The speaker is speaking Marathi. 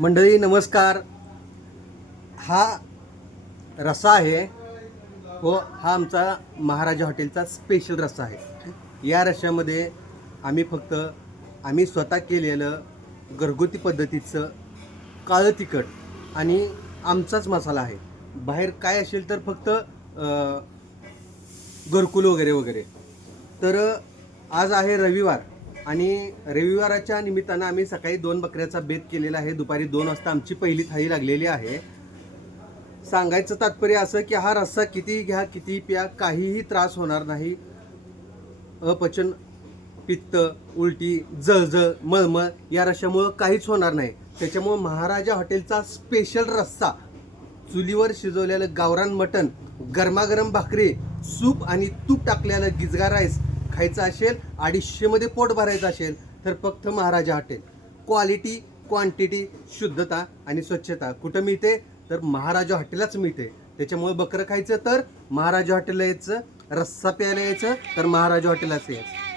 मंडळी नमस्कार. हा रस्सा आहे व हा आमचा महाराजा हॉटेलचा स्पेशल रस्सा आहे. या रश्श्यामध्ये आम्ही स्वतः केलेलं घरगुती पद्धतीचं काळं तिखट आणि आमचाच मसाला आहे. बाहेर काय असेल तर फक्त घरकुल वगैरे वगैरे. तर आज आहे रविवार आणि रविवाराच्या निमित्तानं आम्ही सकाळी 2 बकऱ्याचा बेत केलेला आहे. दुपारी 2 वाजता आमची पहिली थाळी लागलेली आहे. सांगायचं तात्पर्य असं की हा रस्सा किती घ्या किती प्या काहीही त्रास होणार नाही. अपचन, पित्त, उलटी, जळजळ, मळमळ या रश्श्यामुळं काहीच होणार नाही. त्याच्यामुळं महाराजा हॉटेलचा स्पेशल रस्सा, चुलीवर शिजवलेलं गावरान मटण, गरमागरम भाकरी, सूप आणि तूप टाकलेलं गिजगा राईस खायचं असेल, 250 मध्ये पोट भरायचं असेल तर फक्त महाराजा हॉटेल. क्वालिटी, क्वांटिटी, शुद्धता आणि स्वच्छता कुठं मिळते तर महाराजा हॉटेललाच मिळते. त्याच्यामुळे बकरं खायचं तर महाराजा हॉटेलला यायचं, रस्सा प्यायला यायचं तर महाराजा हॉटेललाच यायचं.